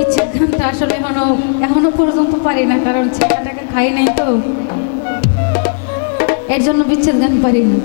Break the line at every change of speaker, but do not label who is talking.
বিচ্ছেদ গানটা আসলে এখনও এখনও পর্যন্ত পারি না, কারণ ছেলেটাকে খাই নাই তো। এর জন্য বিচ্ছেদ গান পারি না।